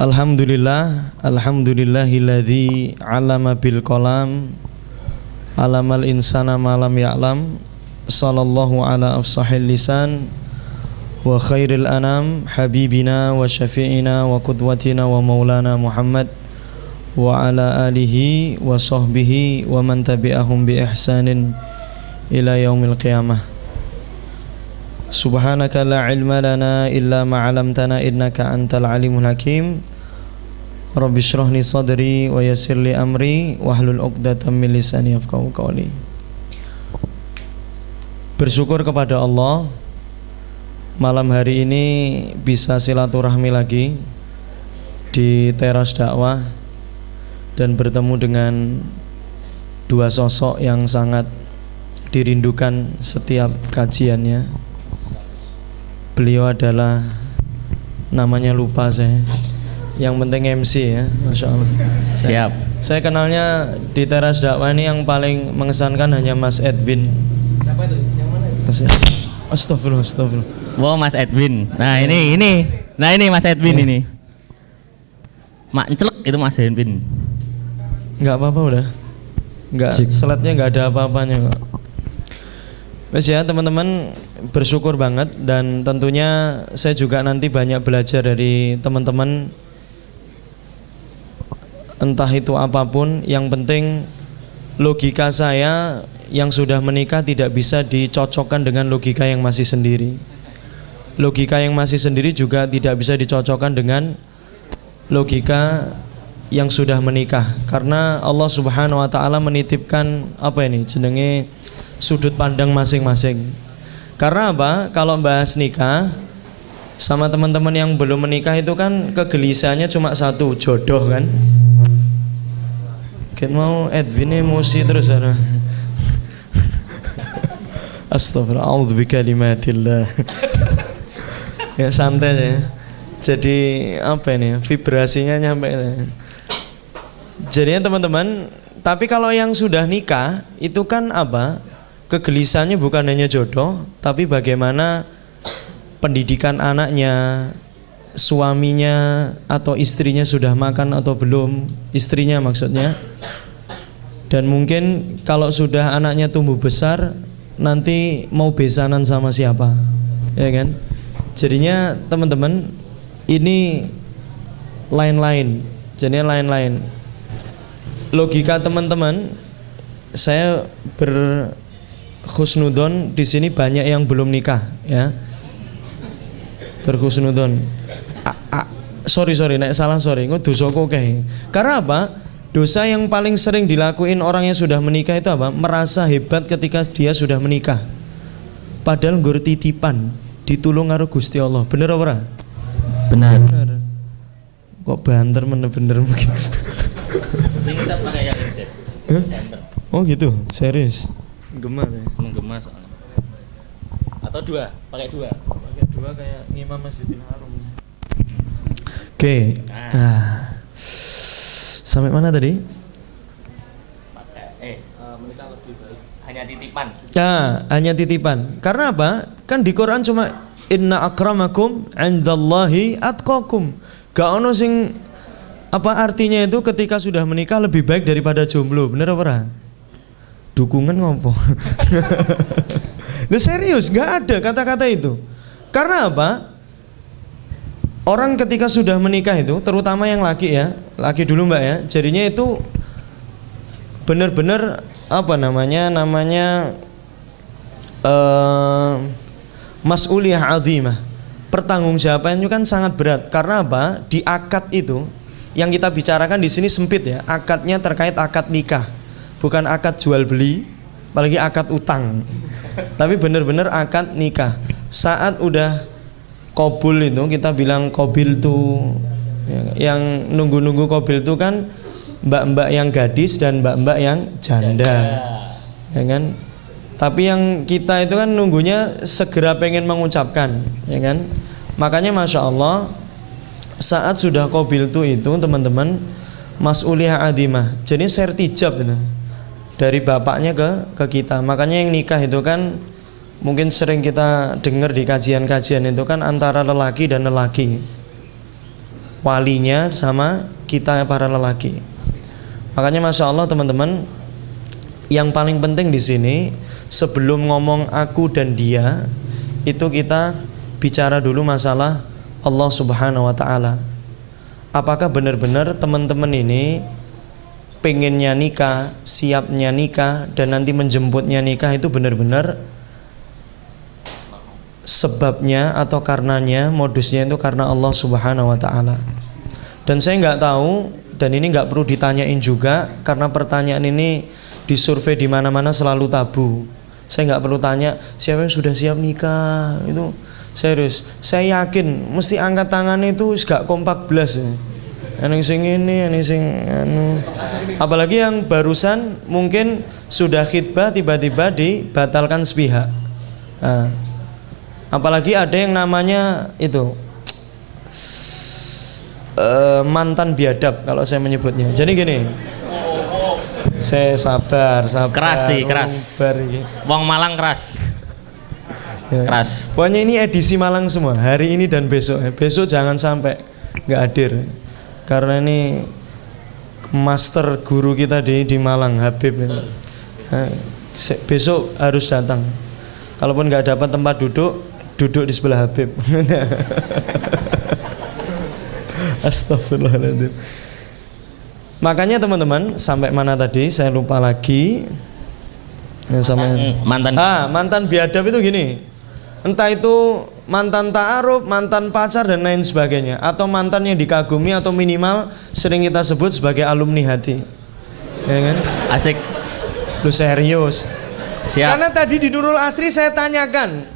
Alhamdulillahilladzi 'allama bil qalam 'allamal insana ma lam ya'lam. Sallallahu ala afsahil lisan wa khairil anam habibina wa syafi'ina wa qudwatina wa maulana Muhammad wa ala alihi wa sahbihi wa man tabi'ahum bi ihsanin ila yaumil qiyamah. Subhanaka la ilma lana illa ma 'allamtana innaka antal alimul hakim. Rabbi shrah li sadri wa yassir li amri wahlul 'uqdatam min lisani yafqahu qawli. Bersyukur kepada Allah, malam hari ini bisa silaturahmi lagi di teras dakwah dan bertemu dengan dua sosok yang sangat dirindukan setiap kajiannya. Beliau adalah, namanya lupa saya, yang penting MC ya, Masya Allah. Siap. Saya kenalnya di teras dakwah ini yang paling mengesankan hanya Mas Edwin. Siapa itu? Yang mana itu? Astagfirullah, astagfirullah. Wow, Mas Edwin. Nah ini. Nah ini Mas Edwin ini. Mak celek itu Mas Edwin. Enggak apa-apa udah. Enggak, slide-nya enggak ada apa-apanya kok. Wes ya teman-teman, bersyukur banget dan tentunya saya juga nanti banyak belajar dari teman-teman. Entah itu apapun, yang penting logika saya yang sudah menikah tidak bisa dicocokkan dengan logika yang masih sendiri. Logika yang masih sendiri juga tidak bisa dicocokkan dengan logika yang sudah menikah. Karena Allah Subhanahu wa taala menitipkan apa ini? Jenenge sudut pandang masing-masing. Karena apa? Kalau bahas nikah sama teman-teman yang belum menikah itu kan kegelisahannya cuma satu, jodoh kan. Kita mau Edwin emosi terus ada. Astagfirullah, a'udzu bikalimatillah. Ya santai ya. Jadi apa ini? Vibrasinya nyampe. Jadinya teman-teman, tapi kalau yang sudah nikah itu kan apa? Kegelisahannya bukan hanya jodoh, tapi bagaimana pendidikan anaknya, suaminya atau istrinya sudah makan atau belum, istrinya maksudnya. Dan mungkin kalau sudah anaknya tumbuh besar, nanti mau besanan sama siapa, ya kan? Jadinya teman-teman, ini lain-lain, jadinya lain-lain. Logika teman-teman, saya berhusnudon di sini banyak yang belum nikah, ya. Berhusnudon. Sorry, nek salah sorry, dosaku kayak. Karena apa? Dosa yang paling sering dilakuin orang yang sudah menikah itu apa? Merasa hebat ketika dia sudah menikah. Padahal nggur titipan, ditulung karo Gusti Allah. Bener apa ora? Benar. Bener. Kok banter bener mungkin. Bisa pakai yang ini. Oh gitu, serius. Gemar ya. Menggema soalnya. Atau dua, pakai dua. Pakai dua kayak ngimam Masjidil Haram. Oke. Nah. Sampai mana tadi? Pakai menikah lebih baik. Hanya titipan. Ya, hanya titipan. Karena apa? Kan di Quran cuma inna akramakum 'indallahi atqakum. Gak ono sing apa artinya itu ketika sudah menikah lebih baik daripada jomblo. Bener apa ora? Dukungan ngopo? Nah serius, gak ada kata-kata itu. Karena apa? Orang ketika sudah menikah itu, terutama yang laki ya, laki dulu mbak ya, jadinya itu benar-benar apa namanya mas'uliyah azimah, pertanggungjawabannya kan sangat berat. Karena apa? Di akad itu yang kita bicarakan di sini sempit ya, akadnya terkait akad nikah, bukan akad jual beli, apalagi akad utang, tapi benar-benar akad nikah. Saat udah kobul itu kita bilang kobil tuh, yang nunggu-nunggu kobil tuh kan mbak-mbak yang gadis dan mbak-mbak yang janda, ya kan? Tapi yang kita itu kan nunggunya segera pengen mengucapkan, ya kan? Makanya Masya Allah, saat sudah kobil tuh itu teman-teman, mas'uliyah adimah, jadi sertijab itu dari bapaknya ke kita. Makanya yang nikah itu kan mungkin sering kita dengar di kajian-kajian itu kan antara lelaki dan lelaki. walinya sama kita para lelaki. Makanya masya Allah teman-teman, yang paling penting di sini sebelum ngomong aku dan dia, itu kita bicara dulu masalah Allah Subhanahu wa Ta'ala. Apakah benar-benar teman-teman ini pengennya nikah, siapnya nikah, dan nanti menjemputnya nikah itu benar-benar sebabnya atau karenanya, modusnya itu karena Allah Subhanahu wa Ta'ala. Dan saya nggak tahu, dan ini nggak perlu ditanyain juga, karena pertanyaan ini disurvei di mana-mana selalu tabu. Saya nggak perlu tanya siapa yang sudah siap nikah, itu serius. Saya yakin mesti angkat tangan itu gak kompak belas ya. Yang sing ini, yang sing anu. Apalagi yang barusan mungkin sudah khitbah tiba-tiba dibatalkan sepihak. Nah, apalagi ada yang namanya itu mantan biadab kalau saya menyebutnya. Jadi gini, saya sabar. Keras sih, keras. Wong Malang keras. Ya. Keras. Pokoknya ini edisi Malang semua, hari ini dan besok. Besok jangan sampai nggak hadir, karena ini master guru kita di Malang, Habib. Besok harus datang. Kalaupun nggak dapat tempat duduk di sebelah Habib. Astagfirullahaladzim. Makanya teman-teman, sampai mana tadi? Saya lupa lagi. Mantan biadab itu gini. Entah itu mantan ta'aruf, mantan pacar dan lain sebagainya, atau mantan yang dikagumi atau minimal sering kita sebut sebagai alumni hati. Ya kan? Asik. Lu serius? Siap. Karena tadi di Nurul Asri saya tanyakan,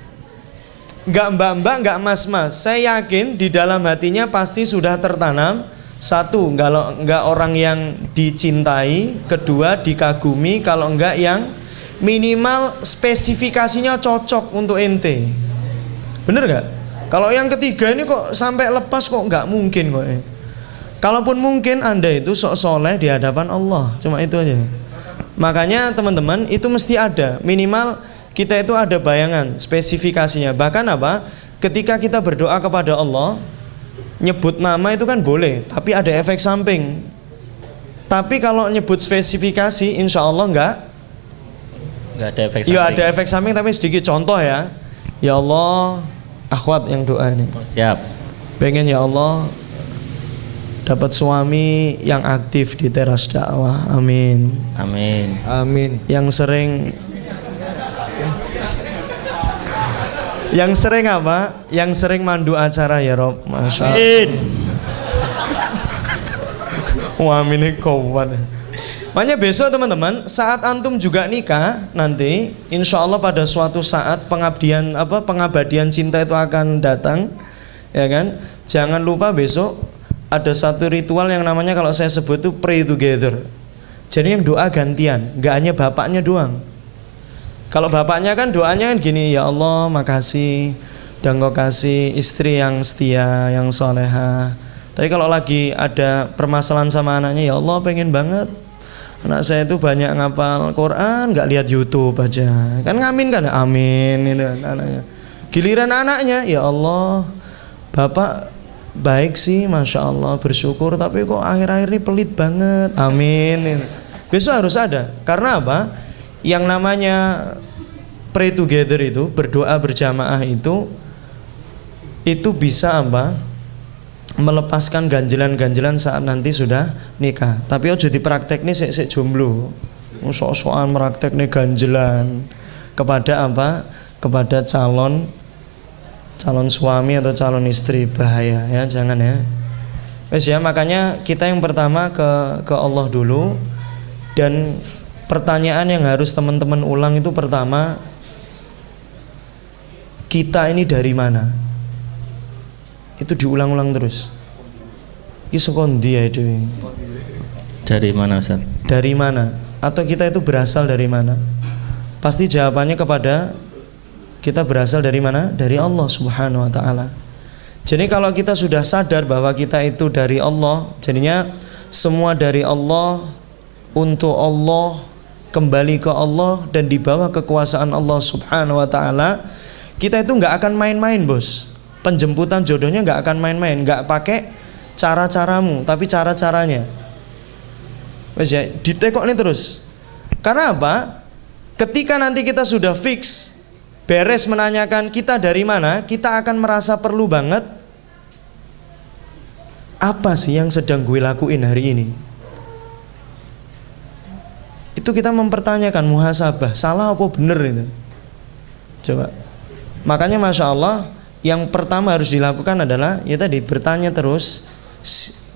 enggak mbak-mbak, enggak mas-mas. Saya yakin di dalam hatinya pasti sudah tertanam, satu, kalau enggak orang yang dicintai, kedua dikagumi, kalau enggak yang minimal spesifikasinya cocok untuk ente. Bener gak? Kalau yang ketiga ini kok sampai lepas kok nggak mungkin kok. Kalaupun mungkin Anda itu sok soleh di hadapan Allah, cuma itu aja. Makanya teman-teman itu mesti ada, minimal kita itu ada bayangan spesifikasinya. Bahkan apa? Ketika kita berdoa kepada Allah, nyebut nama itu kan boleh, tapi ada efek samping. Tapi kalau nyebut spesifikasi, insya Allah enggak ada efek samping. Ya ada efek samping, tapi sedikit contoh ya. Ya Allah, akhwat yang doa ini. Siap. Pengen ya Allah dapat suami yang aktif di teras dakwah. Amin. Amin. Amin. Yang sering apa? Yang sering mandu acara ya Rob. Masya Allah. Amin. Wah, ini kuat. Makanya besok teman-teman, saat antum juga nikah nanti, insya Allah pada suatu saat pengabadian cinta itu akan datang, ya kan? Jangan lupa besok ada satu ritual yang namanya kalau saya sebut itu pray together. Jadi yang doa gantian, nggak hanya bapaknya doang. Kalau bapaknya kan doanya kan gini, ya Allah makasih dan kau kasih istri yang setia, yang soleha. Tapi kalau lagi ada permasalahan sama anaknya, ya Allah pengen banget anak saya itu banyak ngapal Quran, nggak lihat YouTube aja. Kan ngamin kan, amin itu anaknya. Giliran anaknya, ya Allah, bapak baik sih, masya Allah, bersyukur, tapi kok akhir-akhir ini pelit banget, amin. Besok harus ada, karena apa? Yang namanya pray together itu, berdoa berjamaah itu bisa apa? Melepaskan ganjilan-ganjilan saat nanti sudah nikah. Tapi ojo dipraktek nih sik jomblo. Sok-sokan meraktek nih ganjilan kepada apa? Kepada calon suami atau calon istri, bahaya ya, jangan ya. Wes ya, makanya kita yang pertama ke Allah dulu. Dan pertanyaan yang harus teman-teman ulang itu pertama, kita ini dari mana? Itu diulang-ulang terus. Iki saka ndi ya Dewi? Dari mana Ustaz? Dari mana? Atau kita itu berasal dari mana? Pasti jawabannya kepada kita berasal dari mana? Dari Allah Subhanahu wa Ta'ala. Jadi kalau kita sudah sadar bahwa kita itu dari Allah, jadinya semua dari Allah, untuk Allah, kembali ke Allah, dan di bawah kekuasaan Allah Subhanahu wa Ta'ala, kita itu nggak akan main-main bos. Penjemputan jodohnya nggak akan main-main, nggak pakai cara-caramu, tapi cara-caranya. Wes ya, ditekok nih terus. Karena apa? Ketika nanti kita sudah fix, beres menanyakan kita dari mana, kita akan merasa perlu banget apa sih yang sedang gue lakuin hari ini. Itu kita mempertanyakan muhasabah, salah apa bener itu. Coba. Makanya Masya Allah, yang pertama harus dilakukan adalah ya tadi bertanya terus,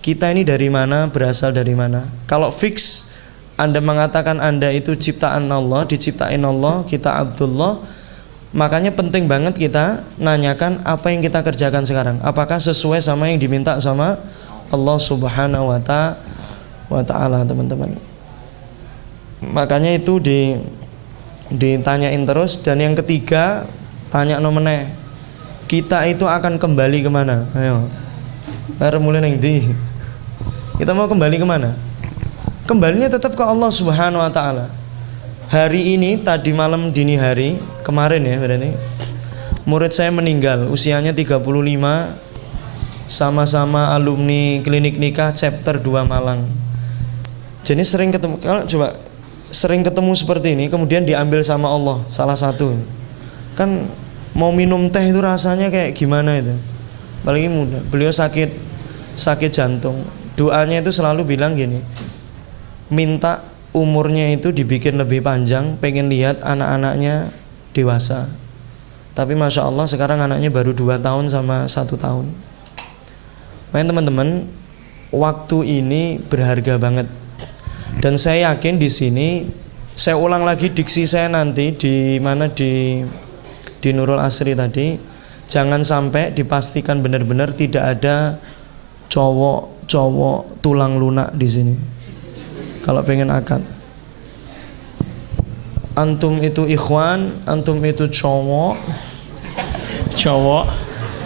kita ini dari mana, berasal dari mana. Kalau fix Anda mengatakan Anda itu ciptaan Allah, diciptain Allah, kita Abdullah, makanya penting banget kita nanyakan apa yang kita kerjakan sekarang, apakah sesuai sama yang diminta sama Allah Subhanahu wa ta'ala, teman-teman. Makanya itu ditanyain terus. Dan yang ketiga, tanya nomene, kita itu akan kembali kemana? Ayo, mulai nanti kita mau kembali kemana? Kembalinya tetap ke Allah Subhanahu wa ta'ala. Hari ini, tadi malam dini hari, kemarin ya berarti, murid saya meninggal, usianya 35, sama-sama alumni klinik nikah chapter 2 Malang. Jadi sering ketemu, kalau coba sering ketemu seperti ini, kemudian diambil sama Allah salah satu. Kan mau minum teh itu rasanya kayak gimana itu? Apalagi muda, beliau sakit jantung. Doanya itu selalu bilang gini, minta umurnya itu dibikin lebih panjang, pengen lihat anak-anaknya dewasa. Tapi Masya Allah sekarang anaknya baru 2 tahun sama 1 tahun. Makanya teman-teman, waktu ini berharga banget. Dan saya yakin di sini, saya ulang lagi diksi saya nanti di mana di Nurul Asri tadi, jangan sampai dipastikan benar-benar tidak ada cowok tulang lunak di sini. Kalau pengen akad, antum itu ikhwan, antum itu cowok,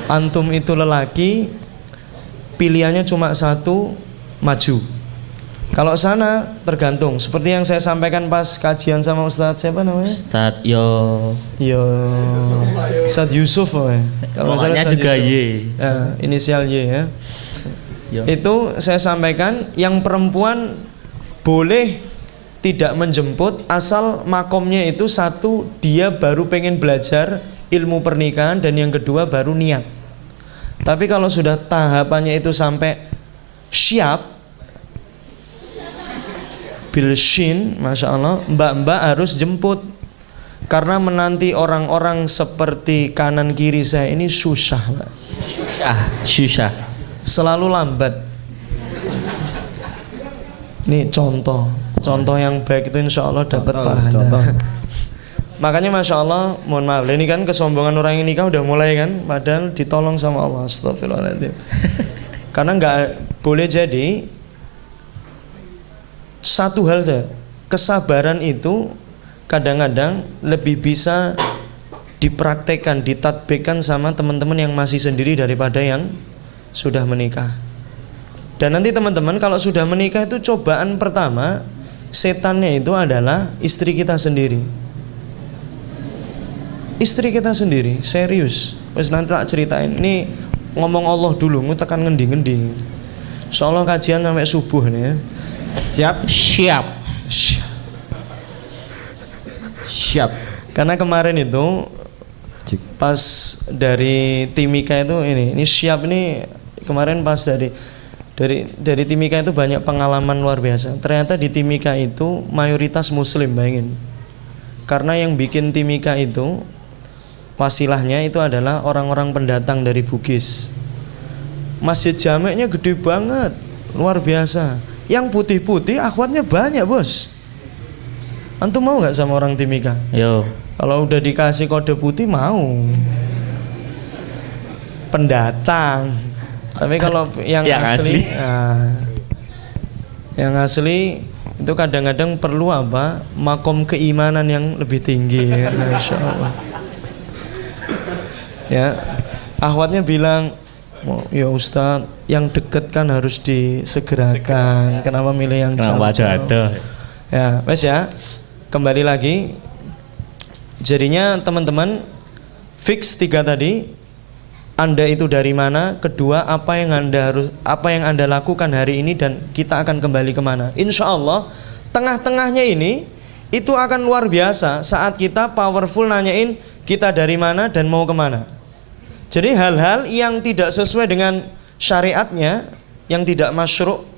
antum itu lelaki, pilihannya cuma satu, maju. Kalau sana tergantung, seperti yang saya sampaikan pas kajian sama Ustadz siapa namanya? Ustadz Ustadz Yusuf, kalau pokoknya juga Yusuf. Y. Ya, inisial Y ya. Itu saya sampaikan, yang perempuan boleh tidak menjemput asal makomnya itu satu, dia baru pengen belajar ilmu pernikahan, dan yang kedua baru niat. Tapi kalau sudah tahapannya itu sampai siap bilshin, Masya Allah, mbak-mbak harus jemput. Karena menanti orang-orang seperti kanan kiri saya ini susah, Mbak. Susah. Selalu lambat. Ini contoh yang baik itu insya Allah dapat pahala. Makanya Masya Allah, mohon maaf, ini kan kesombongan orang yang nikah udah mulai kan, padahal ditolong sama Allah. Astagfirullahaladzim. Karena nggak boleh jadi satu hal saja, kesabaran itu kadang-kadang lebih bisa dipraktekkan, ditatbikkan sama teman-teman yang masih sendiri daripada yang sudah menikah. Dan nanti teman-teman kalau sudah menikah itu cobaan pertama setannya itu adalah istri kita sendiri. Istri kita sendiri, serius. Wes nanti tak ceritain. Ini ngomong Allah dulu, ngutekan ngendi-ngendi. Insyaallah kajian sampai subuh nih ya. Siap. Karena kemarin itu pas dari Timika itu ini siap ini kemarin pas dari Timika itu banyak pengalaman luar biasa. Ternyata di Timika itu mayoritas muslim, bayangin. Karena yang bikin Timika itu wasilahnya itu adalah orang-orang pendatang dari Bugis. Masjid Jamek-nya gede banget, luar biasa. Yang putih-putih akhwatnya banyak, Bos. Antum mau nggak sama orang Timika? Yo. Kalau udah dikasih kode putih mau. Pendatang. Tapi kalau yang asli, yang asli itu kadang-kadang perlu apa? Makom keimanan yang lebih tinggi. Masya Allah. Ya, akhwatnya bilang, ya Ustadz, yang deket kan harus disegerakan. Kenapa milih yang jauh? Kenapa jodoh? Ya, wes ya. Kembali lagi. Jadinya teman-teman fix 3 tadi. Anda itu dari mana, kedua apa yang Anda lakukan hari ini dan kita akan kembali kemana. Insya Allah tengah-tengahnya ini itu akan luar biasa saat kita powerful nanyain kita dari mana dan mau kemana. Jadi hal-hal yang tidak sesuai dengan syariatnya, yang tidak masyru',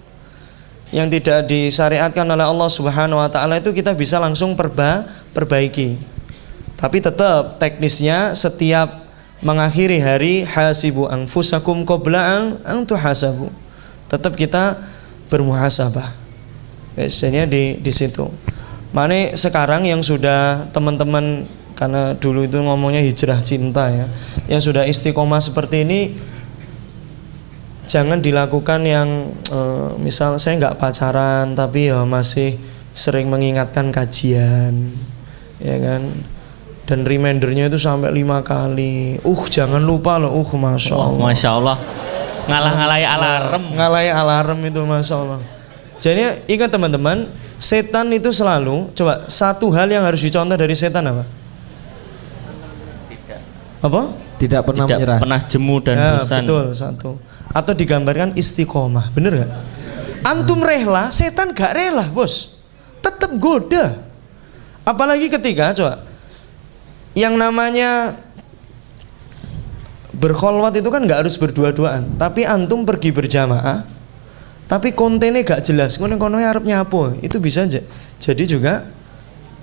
yang tidak disyariatkan oleh Allah Subhanahu wa taala itu kita bisa langsung perbaiki. Tapi tetap teknisnya setiap mengakhiri hari hasibu anfusakum qabla an tuhasabu. Tetap kita bermuhasabah. Biasanya di situ. Mane sekarang yang sudah teman-teman, karena dulu itu ngomongnya hijrah cinta ya, yang sudah istiqomah seperti ini jangan dilakukan yang misal saya nggak pacaran tapi ya masih sering mengingatkan kajian, ya kan? Dan remindernya itu sampai 5 kali. Jangan lupa loh. Masya Allah. Masya Allah. Ngalah-ngalahi alarm. Ngalahi alarm itu Masya Allah. Jadi ingat teman-teman, setan itu selalu, coba satu hal yang harus dicontoh dari setan apa? Apa? Tidak pernah Tidak menyerah. pernah jemu dan bosan. Betul, satu. Atau digambarkan istiqomah, bener gak? Antum rela, setan gak rela bos. Tetap goda. Apalagi ketika, coba, yang namanya berkholwat itu kan gak harus berdua-duaan. Tapi antum pergi berjamaah, tapi kontennya gak jelas, kono-kononya arep nyapo, itu bisa aja jadi juga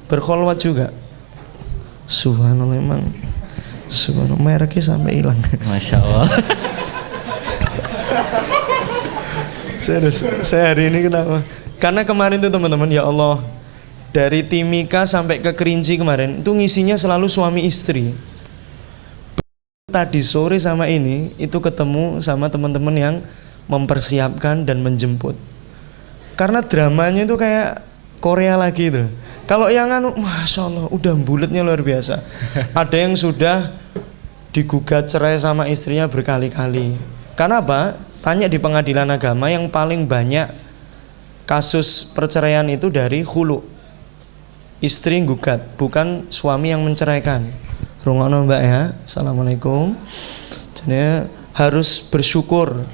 berkholwat juga. Subhanallah, emang subhanallah, mereknya sampai hilang. Masya Allah. Saya hari ini kenapa? Karena kemarin tuh teman-teman, ya Allah, dari Timika sampai ke Kerinci kemarin itu ngisinya selalu suami istri. Tadi sore sama ini itu ketemu sama teman-teman yang mempersiapkan dan menjemput. Karena dramanya itu kayak Korea lagi itu. Kalau yang Masya Allah, udah bulatnya luar biasa. Ada yang sudah digugat cerai sama istrinya berkali-kali. Karena apa? Tanya di pengadilan agama, yang paling banyak kasus perceraian itu dari hulu. Istri gugat, bukan suami yang menceraikan. Rungono mbak ya, assalamualaikum. Jadi harus bersyukur.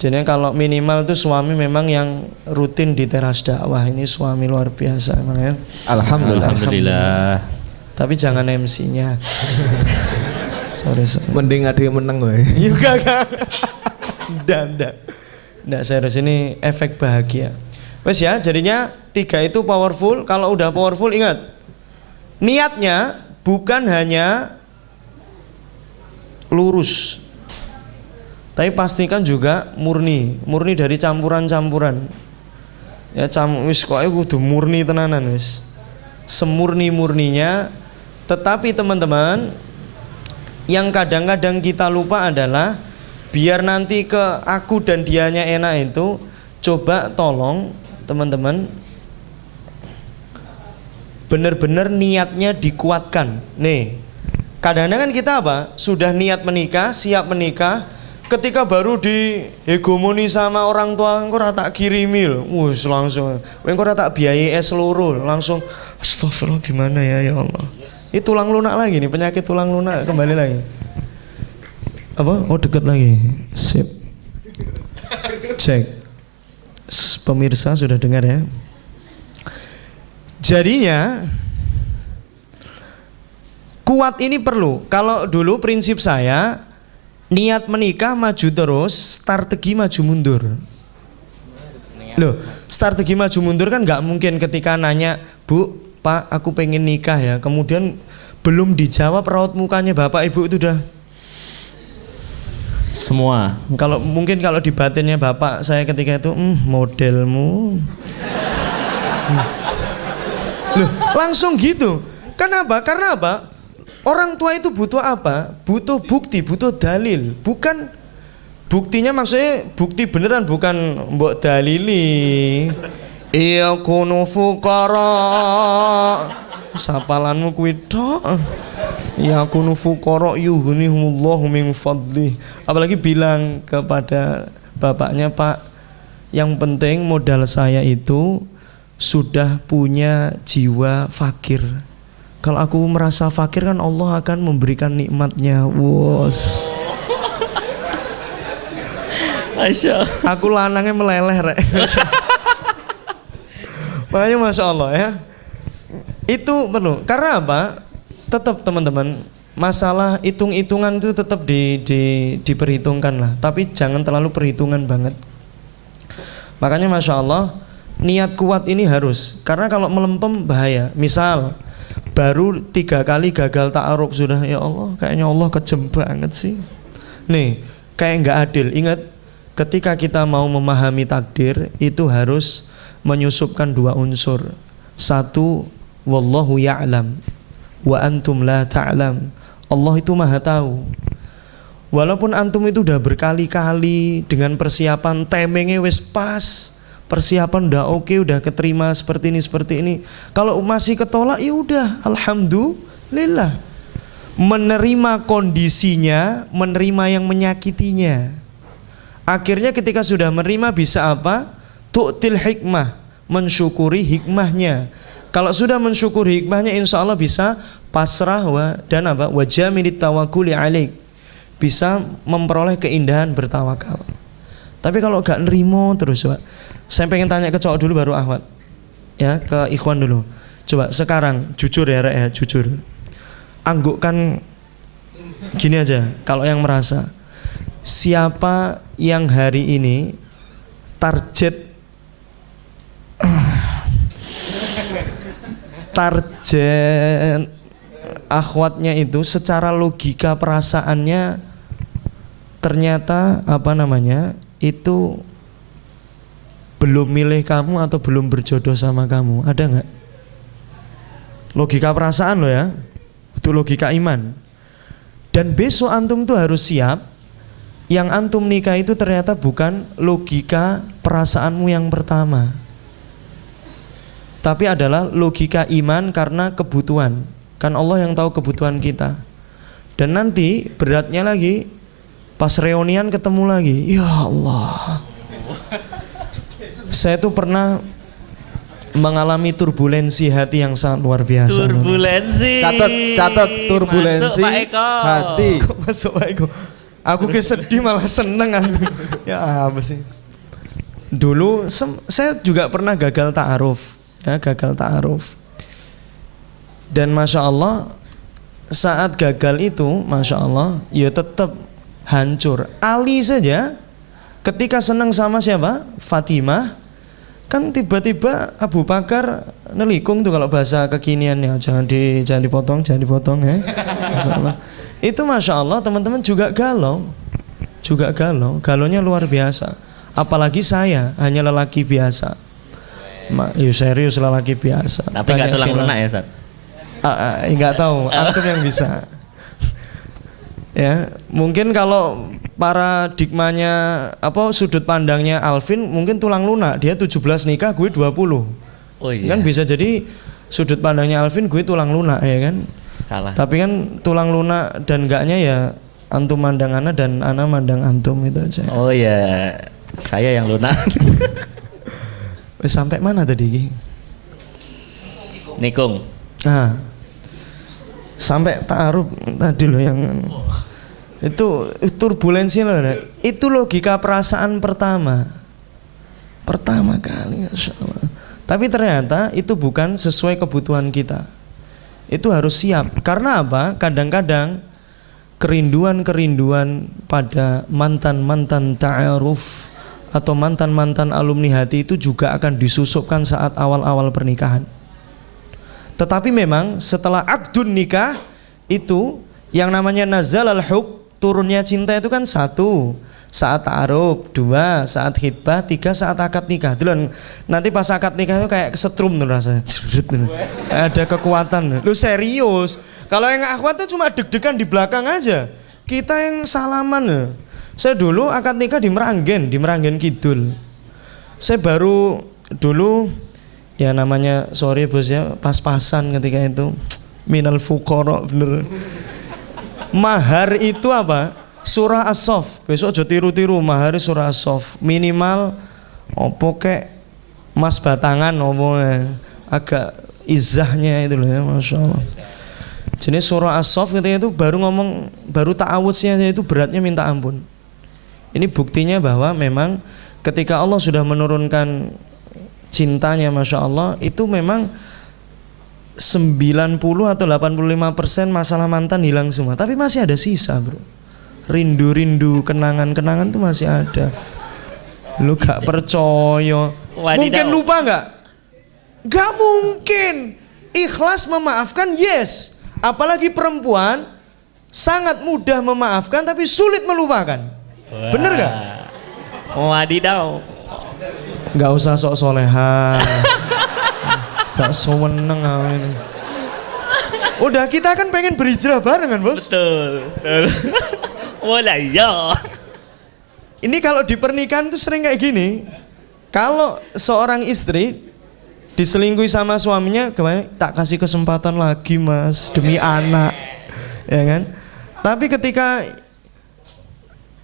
Jadi kalau minimal itu suami memang yang rutin di teras dakwah, ini suami luar biasa emang ya. Alhamdulillah. Tapi jangan MC-nya. sorry. Mending ada yang menang gue. Juga kan. Nggak serius, ini efek bahagia. Wes ya, jadinya 3 itu powerful. Kalau udah powerful ingat, niatnya bukan hanya lurus, tapi pastikan juga murni dari campuran-campuran. Ya wis kok kudu murni tenanan wis. Semurni-murninya. Tetapi teman-teman, yang kadang-kadang kita lupa adalah biar nanti ke aku dan dianya enak itu, coba tolong teman-teman benar-benar niatnya dikuatkan. Nih, kadang-kadang kan kita apa? Sudah niat menikah, siap menikah, ketika baru dihegemoni sama orang tua, engko ora tak kirimi lho. Wus langsung. Engko ora tak biayai seluruh, langsung astagfirullah gimana ya Allah. Itu tulang lunak lagi nih, penyakit tulang lunak kembali lagi. Apa? Oh dekat lagi. Sip. Cek. Pemirsa sudah dengar ya. Jadinya kuat ini perlu. Kalau dulu prinsip saya, niat menikah maju terus, strategi maju mundur. Loh, strategi maju mundur kan nggak mungkin ketika nanya, Bu, Pak, aku pengen nikah ya. Kemudian belum dijawab raut mukanya bapak ibu itu udah Semua. Kalau mungkin kalau di batinnya bapak saya ketika itu modelmu. Loh, langsung gitu. Kenapa? Karena apa? Orang tua itu butuh apa? Butuh bukti, butuh dalil. Bukan buktinya, maksudnya bukti beneran, bukan mbok dalili. Iya kunu fuqara. Sapalanmu kuwi tok. Ya kunu fuqara yughnihumullahu min fadlih. Apalagi bilang kepada bapaknya, Pak, yang penting modal saya itu sudah punya jiwa fakir, Kalau aku merasa fakir kan Allah akan memberikan nikmatnya. Wos. Masya. Aku lanangnya meleleh rek. Makanya Masya Allah ya. Itu perlu. Karena apa? Tetap teman-teman, masalah hitung-hitungan itu tetap diperhitungkan lah. Tapi jangan terlalu perhitungan banget. Makanya Masya Allah, niat kuat ini harus. Karena kalau melempem bahaya. Misal baru 3 kali gagal ta'aruf sudah, ya Allah kayaknya Allah kejem banget sih. Nih kayak nggak adil. Ingat, ketika kita mau memahami takdir itu harus menyusupkan 2 unsur. 1, wallahu ya'lam wa antum la ta'lam. Allah itu maha tahu. Walaupun antum itu udah berkali-kali dengan persiapan temengnya wis pas, persiapan udah oke, udah keterima seperti ini. Kalau masih ketolak ya udah, alhamdulillah. Menerima kondisinya, menerima yang menyakitinya. Akhirnya ketika sudah menerima bisa apa? Tu'til hikmah, mensyukuri hikmahnya. Kalau sudah mensyukuri hikmahnya, insya Allah bisa pasrah dan apa? Wajamidit tawakkuli alaik, bisa memperoleh keindahan bertawakal. Tapi kalau gak nerimo terus, Pak. Saya pengen tanya ke cowok dulu baru Ahwat. Ya, ke ikhwan dulu. Coba sekarang jujur ya, Rek ya, jujur. Anggukkan gini aja, kalau yang merasa siapa yang hari ini target akhwatnya itu secara logika perasaannya ternyata itu belum milih kamu atau belum berjodoh sama kamu, ada nggak? Logika perasaan loh ya, itu logika iman. Dan besok antum tuh harus siap, yang antum nikah itu ternyata bukan logika perasaanmu yang pertama, tapi adalah logika iman karena kebutuhan. Kan Allah yang tahu kebutuhan kita. Dan nanti beratnya lagi pas reunian ketemu lagi. Ya Allah. Saya tuh pernah mengalami turbulensi hati yang sangat luar biasa. Turbulensi. Catat turbulensi masuk, Pak Eko. hati. Kok masuk Pak Eko? Aku sedih malah seneng kan. Ya apa sih? Dulu saya juga pernah gagal ta'aruf. Ya, gagal ta'aruf. Dan Masya Allah, saat gagal itu Masya Allah, ya tetap hancur. Ali saja ketika senang sama siapa? Fatimah. Kan tiba-tiba Abu Bakar nelikung tuh kalau bahasa kekiniannya. Jangan dipotong ya. Masya Allah. Itu Masya Allah teman-teman juga galau. Galonya luar biasa. Apalagi saya hanya lelaki biasa. Serius lelaki biasa. Tapi nggak tulang lunak ya, Ustaz? Nggak tahu, antum yang bisa. Ya, mungkin kalau paradigmanya sudut pandangnya Alvin mungkin tulang lunak, dia 17 nikah, gue 20. Oh iya. Kan bisa jadi sudut pandangnya Alvin gue tulang lunak ya kan? Kalah. Tapi kan tulang lunak dan enggaknya ya antum mandang ana dan ana mandang antum itu aja. Oh iya, saya yang lunak. Sampai mana tadi? Nikung. Nah, sampai ta'aruf tadi loh yang itu turbulensi loh. Itu logika perasaan pertama kali, Masya Allah. Tapi ternyata itu bukan sesuai kebutuhan kita. Itu harus siap. Karena apa? Kadang-kadang kerinduan pada mantan-mantan ta'aruf atau mantan-mantan alumni hati itu juga akan disusupkan saat awal-awal pernikahan. Tetapi memang setelah akdun nikah itu yang namanya nazal al-hub, turunnya cinta itu kan 1 saat ta'aruf, 2 saat khitbah, 3 saat akad nikah. Dulu nanti pas akad nikah itu kayak kesetrum tuh rasanya. Ada kekuatan. Lu serius. Kalau yang akhwat tuh cuma deg-degan di belakang aja. Kita yang salaman. Saya dulu akad nikah di Meranggen Kidul. Saya baru dulu ya namanya sorry bos ya pas-pasan ketika itu minal fuqara bener. Mahar itu apa? Surah As-Saff. Besok aja tiru-tiru mahar surah As-Saff. Minimal opo kek mas batangan opo agak izahnya itu loh ya, masya Allah. Jenis surah As-Saff ketika itu baru ta'awudznya itu beratnya minta ampun. Ini buktinya bahwa memang ketika Allah sudah menurunkan cintanya, masya Allah, itu memang 90 atau 85% masalah mantan hilang semua. Tapi masih ada sisa, bro. Rindu-rindu, kenangan-kenangan tuh masih ada. Lu gak percaya? Mungkin lupa gak? Gak mungkin. Ikhlas memaafkan, yes. Apalagi perempuan sangat mudah memaafkan tapi sulit melupakan. Wah. Bener gak? Wadidaw. Gak usah sok soleha. Gak seweneng ini. Udah, kita kan pengen berhijrah barengan, bos. Betul. Wala ya. Ini kalau di pernikahan tuh sering kayak gini. Kalau seorang istri diselingkuhi sama suaminya, kemarin tak kasih kesempatan lagi mas, demi anak, ya kan? Tapi ketika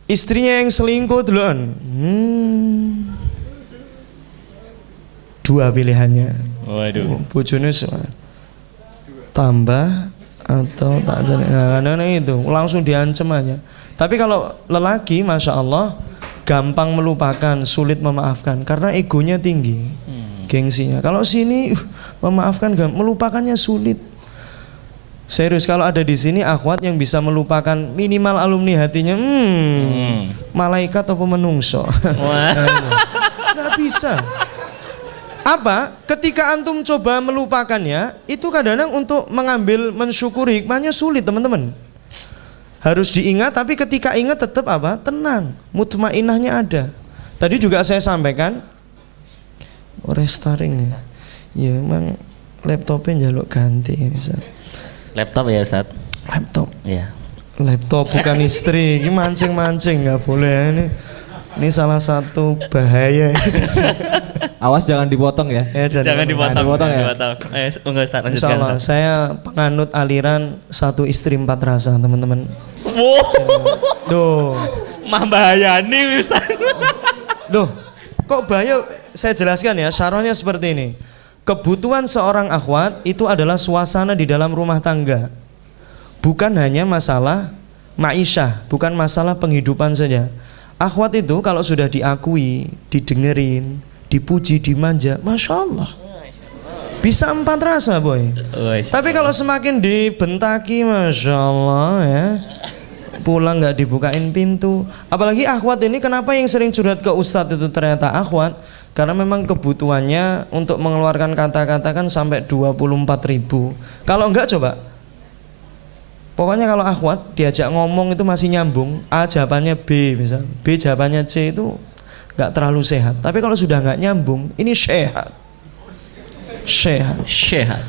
istrinya yang selingkuh duluan, dua pilihannya. Waduh. Bojone tambah atau tak jadi, nah, itu langsung diancam aja. Tapi kalau lelaki, masya Allah, gampang melupakan, sulit memaafkan karena egonya tinggi. Gengsinya. Kalau sini memaafkan, melupakannya sulit. Serius, kalau ada di sini akhwat yang bisa melupakan minimal alumni hatinya, malaikat atau menungso. Nggak bisa. Apa? Ketika antum coba melupakannya, itu kadang-kadang untuk mengambil mensyukuri hikmahnya sulit, teman-teman. Harus diingat, tapi ketika ingat tetap apa? Tenang, mutmainnahnya ada. Tadi juga saya sampaikan. Restoring ya. Ya emang laptopnya jaluk ganti ya, Ustaz. Laptop ya Ustaz? Laptop. Iya. Laptop bukan istri. Ini mancing-mancing nggak boleh ini salah satu bahaya. Awas jangan dipotong ya. Jangan dipotong ya. Enggak Ustaz, lanjutkan Insyaallah Ustaz. saya penganut aliran satu istri empat rasa, teman-teman. Wow. Duh. Mah bahaya nih Ustaz. Duh. Kok bahaya? Saya jelaskan ya, syarahnya seperti ini. Kebutuhan seorang akhwat itu adalah suasana di dalam rumah tangga. Bukan hanya masalah ma'isyah, bukan masalah penghidupan saja. Akhwat itu kalau sudah diakui, didengerin, dipuji, dimanja, masya Allah, bisa empat rasa boy. Tapi kalau semakin dibentaki, masya Allah ya, pulang nggak dibukain pintu. Apalagi akhwat ini, kenapa yang sering curhat ke ustadz itu ternyata akhwat? Karena memang kebutuhannya untuk mengeluarkan kata-kata kan sampai 24.000. Kalau enggak coba, pokoknya kalau akhwat diajak ngomong itu masih nyambung. A jawabannya B misal, B jawabannya C, itu enggak terlalu sehat. Tapi kalau sudah enggak nyambung, ini sehat.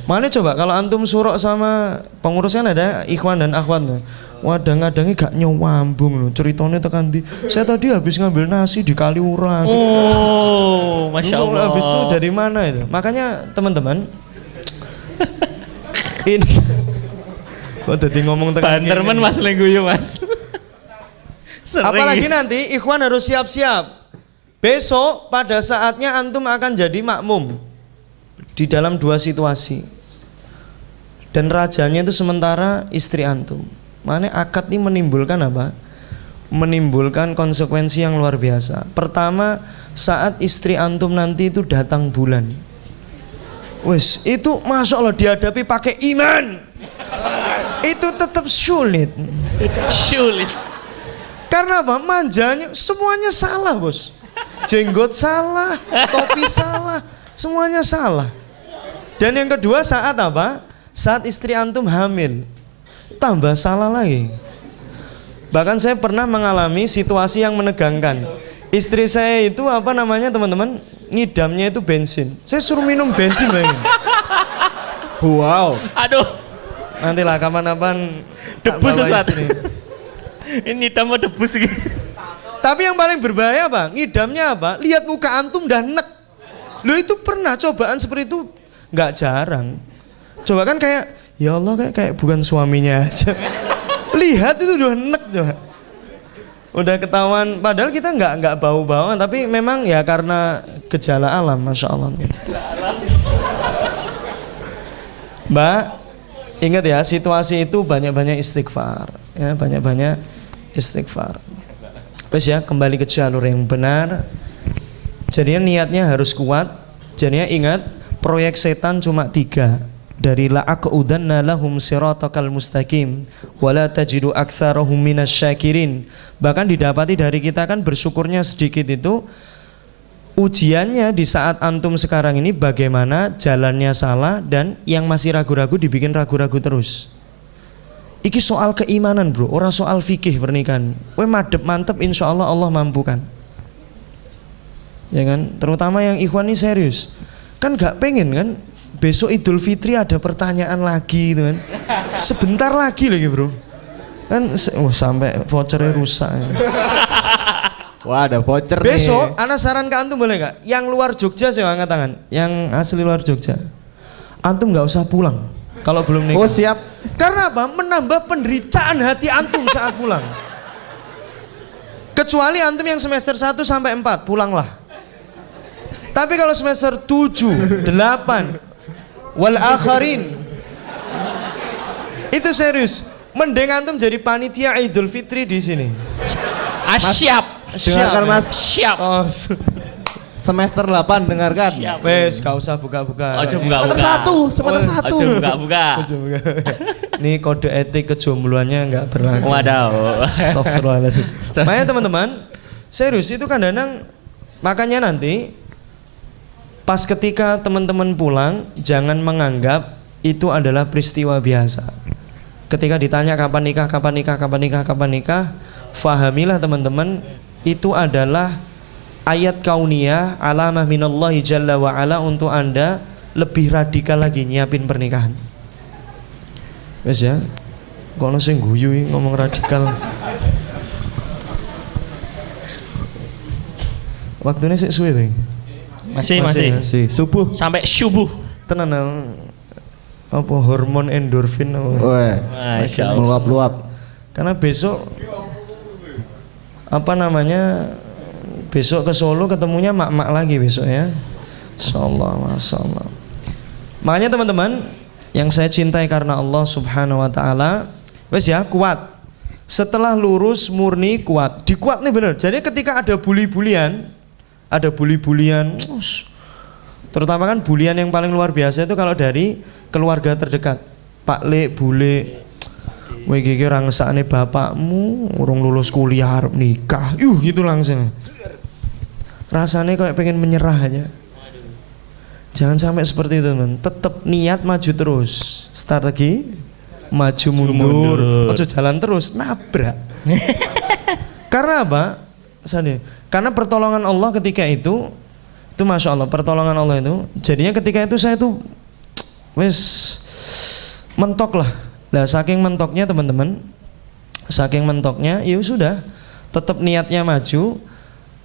Mana coba kalau antum surok sama pengurusnya ada ikhwan dan akhwat. Wadang-wadangnya gak nyambung loh. Ceritanya tekan di, saya tadi habis ngambil nasi di Kaliurang. Oh, masya Allah. Habis itu dari mana itu? Makanya teman-teman, ini kok tadi ngomong tekan Banterman mas lengguyu mas. Apalagi nanti ikhwan harus siap-siap. Besok pada saatnya antum akan jadi makmum di dalam dua situasi. Dan rajanya itu sementara istri antum. Makanya akad ini menimbulkan apa? Menimbulkan konsekuensi yang luar biasa. Pertama, saat istri antum nanti itu datang bulan, wes itu masya Allah dihadapi pakai iman, itu tetap sulit. Karena apa? Manjanya semuanya salah bos. Jenggot salah, topi salah, semuanya salah. Dan yang kedua, saat apa? Saat istri antum hamil, tambah salah lagi. Bahkan saya pernah mengalami situasi yang menegangkan. Istri saya itu apa namanya teman-teman, ngidamnya itu bensin. Saya suruh minum bensin bayangin. Wow. Aduh. Nantilah kapan-kapan debus Ustaz. Ini tambah debus gitu. Tapi yang paling berbahaya apa? Ngidamnya apa? Lihat muka antum dan nek. Loh itu pernah cobaan seperti itu, nggak jarang. Coba kan kayak, ya Allah kayak bukan suaminya aja. Lihat itu udah nek coba. Udah ketahuan, padahal kita nggak bau-bauan, tapi memang ya karena gejala alam, masya Allah. Mbak, ingat ya, situasi itu banyak-banyak istighfar, ya, banyak-banyak istighfar. Terus ya, kembali ke jalur yang benar. Jadinya niatnya harus kuat. Jadinya ingat, proyek setan cuma 3. Dari la'aqudanna lahum siratakal mustaqim wala tajidu aktsarahum minasyakirin. Bahkan didapati dari kita kan bersyukurnya sedikit itu. Ujiannya di saat antum sekarang ini bagaimana jalannya salah dan yang masih ragu-ragu dibikin ragu-ragu terus. Iki soal keimanan bro, ora soal fikih pernikahan. Kowe madep mantep insya Allah Allah mampukan. Ya kan, terutama yang ikhwan ini serius. Kan gak pengen kan besok Idul Fitri ada pertanyaan lagi gitu kan. Sebentar lagi bro. Kan sampai vouchernya rusak. Wah, ada voucher nih. Besok ana saran ke antum boleh gak? Yang luar Jogja saya angkat tangan. Yang asli luar Jogja. Antum gak usah pulang kalau belum nikah. Oh, siap. Karena apa? Menambah penderitaan hati antum saat pulang. Kecuali antum yang semester 1 sampai 4 pulanglah. Tapi kalau semester 7, 8 wal akharin itu serius. Mending antum jadi panitia Idul Fitri di sini. Siap. Dengarkan Mas. Siap. Oh, Semester 8 dengarkan. Siap. wes gak usah buka-buka. Ojo Semester buka-buka. 1. Ojo buka-buka. Ini kode etik kejombloannya nggak berlaku. Wadaw. Astagfirullahaladzim. Makanya teman-teman, serius itu kadang-kadang, makanya nanti pas ketika teman-teman pulang jangan menganggap itu adalah peristiwa biasa. Ketika ditanya kapan nikah, kapan nikah, kapan nikah, kapan nikah, fahamilah teman-teman itu adalah ayat kauniyah alamah minallahi jalla wa ala untuk Anda lebih radikal lagi nyiapin pernikahan. Wes ya. Kono sing guyu ngomong radikal. Waktunya sik suwe to. Masih. Subuh. Sampai subuh. Tenan apa hormon endorfin Wah, Masya Allah. meluap-luap. karena besok apa namanya besok ke Solo ketemunya mak-mak lagi besok ya. Insyaallah, masyaallah. Makanya teman-teman yang saya cintai karena Allah Subhanahu wa taala, wes ya kuat. Setelah lurus murni kuat. Dikuat nih bener. Jadi ketika ada bully-bulian, terutama kan bulian yang paling luar biasa itu kalau dari keluarga terdekat. Pak Le, bule, kowe iki rangsakne bapakmu urung lulus kuliah arep nikah. Gitu langsung. Rasanya kayak pengen menyerah aja. Jangan sampai seperti itu teman. Tetap niat maju terus. Strategi maju mundur. Ojo jalan terus, nabrak. Karena apa? Karena pertolongan Allah ketika itu masya Allah, pertolongan Allah itu. Jadinya ketika itu saya tuh wes mentok lah. Nah saking mentoknya teman-teman, saking mentoknya, ya sudah, tetap niatnya maju.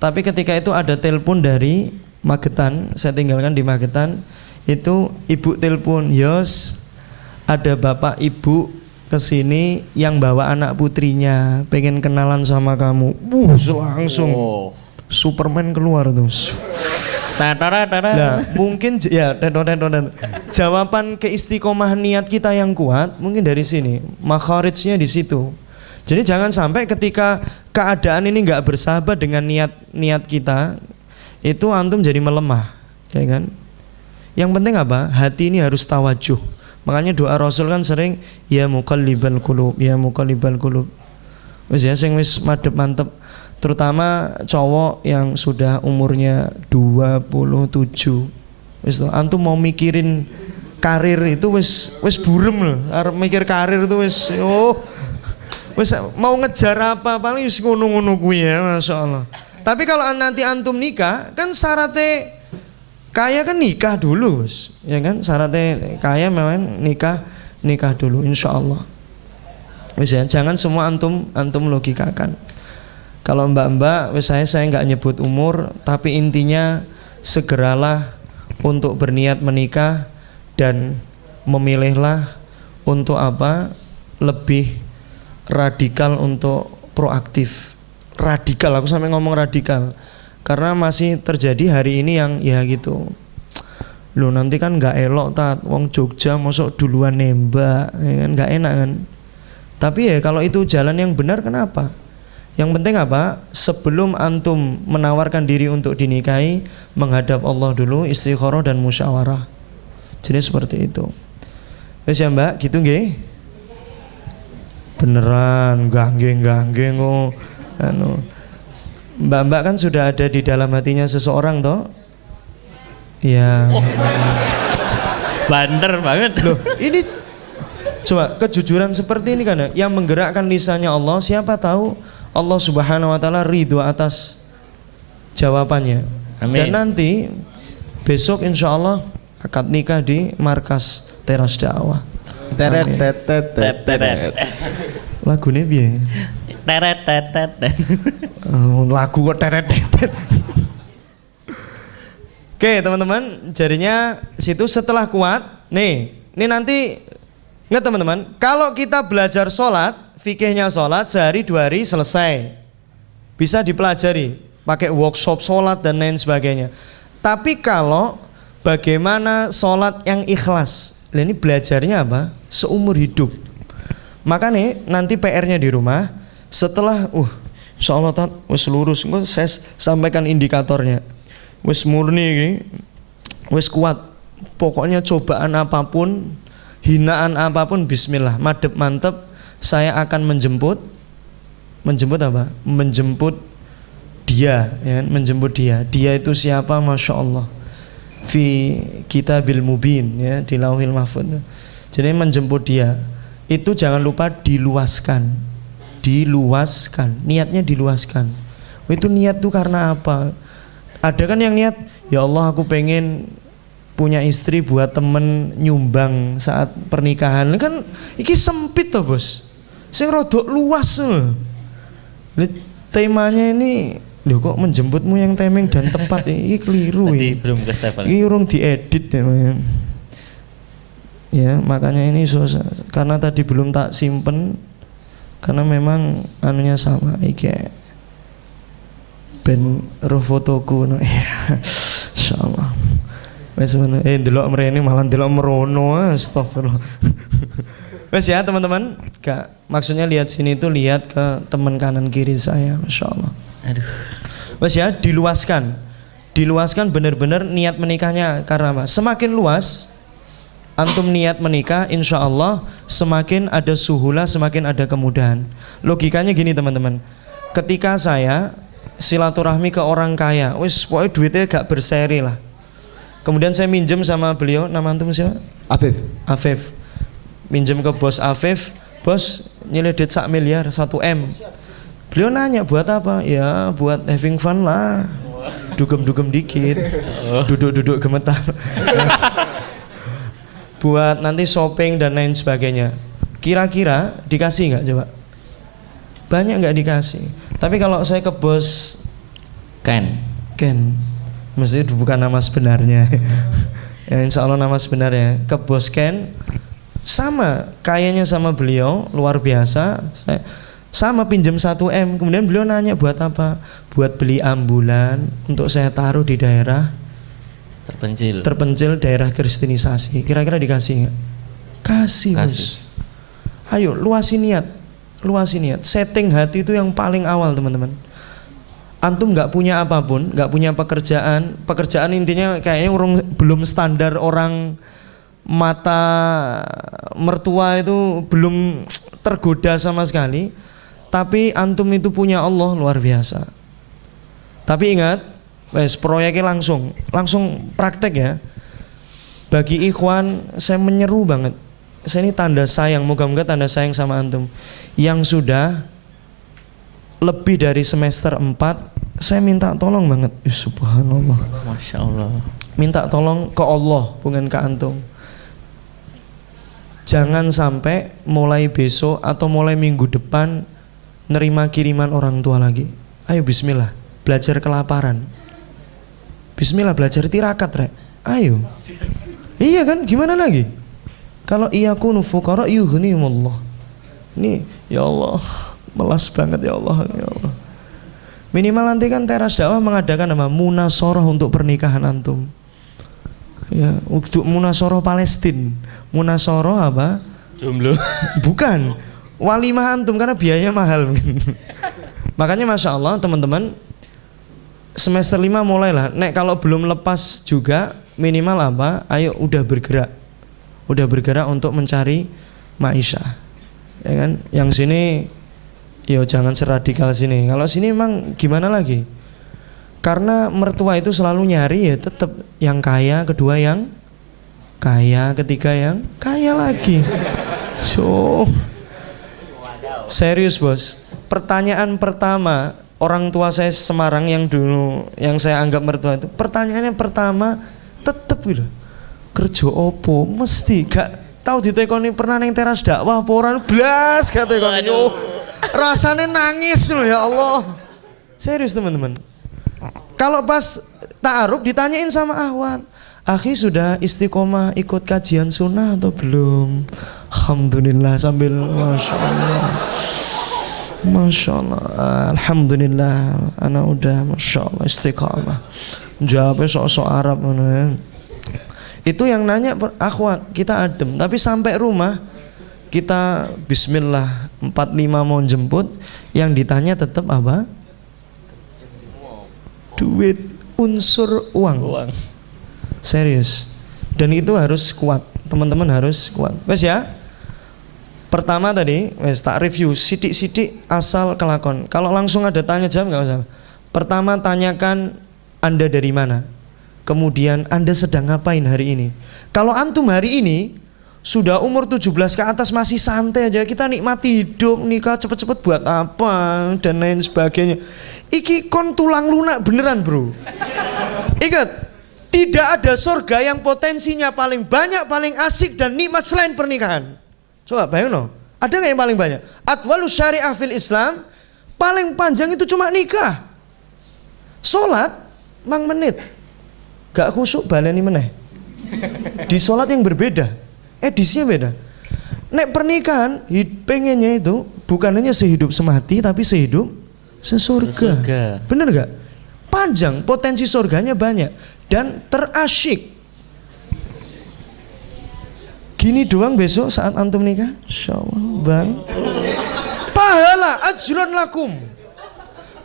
Tapi ketika itu ada telepon dari Magetan, saya tinggalkan di Magetan, itu ibu telepon, Yos, ada bapak ibu kesini yang bawa anak putrinya, pengen kenalan sama kamu. Langsung Superman keluar tuh. Nah, mungkin ya jawaban keistiqomah niat kita yang kuat mungkin dari sini, makharijnya di situ. Jadi jangan sampai ketika keadaan ini nggak bersahabat dengan niat kita, itu antum jadi melemah, ya kan? Yang penting apa? Hati ini harus tawajuh. Makanya doa Rasul kan sering ya muqallibal qulub, ya muqallibal qulub. Wis ya sing wis madhep mantep, terutama cowok yang sudah umurnya 27. Wis to, antum mau mikirin karir itu wis burem loh. Arep mikir karir itu wis wis mau ngejar apa paling wis ngono-ngono kuwi ya, masyaallah. Tapi kalau nanti antum nikah kan syaratnya kaya kan nikah dulu, ya kan? Syaratnya kaya memang nikah dulu, insyaallah. Wis ya, jangan semua antum logikakan. Kalau mbak-mbak, wis saya nggak nyebut umur, tapi intinya segeralah untuk berniat menikah dan memilihlah untuk apa? Lebih radikal untuk proaktif. Radikal, aku sampai ngomong radikal karena masih terjadi hari ini yang ya gitu Loh nanti kan nggak elok tat, wong Jogja mosok duluan nembak, ya kan nggak enak kan. Tapi ya kalau itu jalan yang benar kenapa? Yang penting apa? Sebelum antum menawarkan diri untuk dinikahi, menghadap Allah dulu, istikharah dan musyawarah. Jadi seperti itu. Wes ya Mbak, gitu nggih? Beneran, ganggeng oh. Mbak-mbak kan sudah ada di dalam hatinya seseorang toh? Ya. Banter banget. Loh, ini coba kejujuran seperti ini kan ya, yang menggerakkan lisannya Allah, siapa tahu Allah Subhanahu wa taala ridho atas jawabannya. Amin. Dan nanti besok insya Allah akad nikah di markas Teras Dakwah. Teret Amin. teret. Lagunya piye? Teret tetet. Oh, lagu kok teret. Oke teman-teman, jadinya situ setelah kuat. Nih, ini nanti nggak teman-teman? Kalau kita belajar sholat, fikihnya sholat sehari 2 hari selesai, bisa dipelajari, pakai workshop sholat dan lain sebagainya. Tapi kalau bagaimana sholat yang ikhlas, ini belajarnya apa? Seumur hidup. Makanya nanti PR-nya di rumah, setelah insya Allah wis lurus, saya sampaikan indikatornya. Wis murni, wis kuat. Pokoknya cobaan apapun, hinaan apapun, bismillah, madep mantep, saya akan menjemput apa? Menjemput dia, ya, menjemput dia. Dia itu siapa? Masya Allah. Fi kitabil mubin, ya, di lauhil mahfuz. Jadi menjemput dia. Itu jangan lupa diluaskan, niatnya diluaskan. Itu niat tuh karena apa? Ada kan yang niat, ya Allah aku pengen punya istri buat temen nyumbang saat pernikahan. Kan iki sempit toh bos, sing rodok luas loh. Temanya ini, loh kok menjemputmu yang temeng dan tepat, ini keliru ya. Belum ke level. Ini urung diedit ya. Ya makanya ini susah, karena tadi belum tak simpen, karena memang anunya sama iki ben roh fotoku no. Insyaallah. Wes mana ndelok mrene malah ndelok merono, astagfirullah. Wes ya teman-teman, maksudnya lihat sini itu lihat ke teman kanan kiri saya, masyaallah. Aduh. Wes ya, diluaskan benar-benar niat menikahnya. Karena apa? Semakin luas antum niat menikah, insya Allah semakin ada suhulah, semakin ada kemudahan. Logikanya gini teman-teman, ketika saya silaturahmi ke orang kaya, wis pokoknya duitnya gak berseri lah. Kemudian saya minjem sama beliau, nama antum siapa? Afif. Minjem ke bos Afif, bos nyeledit 1 miliar, 1 M. Beliau nanya buat apa? Ya buat having fun lah, dugem-dugem dikit, duduk-duduk gemetar. Buat nanti shopping dan lain sebagainya. Kira-kira dikasih nggak coba? Banyak nggak dikasih. Tapi kalau saya ke bos Ken, mesti itu bukan nama sebenarnya. Ya, insya Allah nama sebenarnya. Ke bos Ken, sama kayaknya sama beliau, luar biasa. Saya sama pinjam 1 M. Kemudian beliau nanya buat apa? Buat beli ambulan untuk saya taruh di daerah terpencil daerah kristenisasi. Kira-kira dikasih nggak? Kasih. Bos. Ayo luasin niat. Setting hati itu yang paling awal teman-teman. Antum nggak punya apapun, nggak punya pekerjaan intinya kayaknya belum standar orang, mata mertua itu belum tergoda sama sekali. Tapi antum itu punya Allah, luar biasa. Tapi ingat, proyeknya langsung praktek ya. Bagi ikhwan, saya menyeru banget. Saya ini tanda sayang, moga-moga tanda sayang sama antum yang sudah lebih dari semester 4. Saya minta tolong banget. Subhanallah. Masya Allah. Minta tolong ke Allah, bukan ke antum. Jangan sampai mulai besok atau mulai minggu depan nerima kiriman orang tua lagi. Ayo bismillah, belajar kelaparan. Bismillah belajar tirakat, Rek. Ayo. Iya kan, gimana lagi? Kalau iyakunu fuqara yughnihimullah. Ini ya Allah, melas banget ya Allah, ya Allah. Minimal nanti kan Teras Dakwah mengadakan nama munasharah untuk pernikahan antum. Ya, untuk munasoro Palestina. Munasoro apa? Jomblo. Bukan. Walimah antum karena biayanya mahal. Makanya Masya Allah teman-teman, semester 5 mulailah. Nek kalau belum lepas juga minimal apa? Ayo udah bergerak. Udah bergerak untuk mencari maisha. Ya kan? Yang sini yo jangan seradikal sini. Kalau sini memang gimana lagi? Karena mertua itu selalu nyari ya tetap yang kaya, kedua yang kaya, ketiga yang kaya lagi. So serius bos. Pertanyaan pertama orang tua saya Semarang yang dulu yang saya anggap mertua itu, pertanyaannya pertama tetep gitu. Kerja opo? Mesti gak tahu ditekoni pernah neng teras dakwah apa ora blas gak tekoni. Oh, rasanya nangis loh ya Allah. Serius teman-teman. Kalau pas ta'aruf ditanyain sama Ahwat, akhi sudah istiqomah ikut kajian sunnah atau belum? Alhamdulillah sambil Masya Allah. Masya Allah, Alhamdulillah anak udah Masya Allah istiqomah. Jawabnya sok-sok Arab mana. Itu yang nanya Akhwat, kita adem. Tapi sampai rumah kita Bismillah 45 mau jemput, yang ditanya tetap apa? Duit, unsur uang. Serius. Dan itu harus kuat. Teman-teman harus kuat. Wes ya. Pertama tadi, wes tak review sidik-sidik asal kelakon. Kalau langsung ada tanya jawab nggak usah. Pertama tanyakan Anda dari mana. Kemudian Anda sedang ngapain hari ini. Kalau antum hari ini sudah umur 17 ke atas masih santai aja, kita nikmati hidup, nikah cepet-cepet buat apa dan lain sebagainya. Iki kon tulang lunak beneran bro. Ingat, tidak ada surga yang potensinya paling banyak, paling asik dan nikmat selain pernikahan. Coba bayang no, ada nggak yang paling banyak? Atwalu syariah fil Islam, paling panjang itu cuma nikah. Sholat, mang menit, gak khusuk baleni meneh. Di sholat yang berbeda, edisinya beda. Nek pernikahan, pengennya itu bukan hanya sehidup semati, tapi sehidup sesurga. Bener gak? Panjang, potensi surganya banyak dan terasyik. Gini doang besok saat antum nikah, insyaallah bang. Pahala ajrun lakum.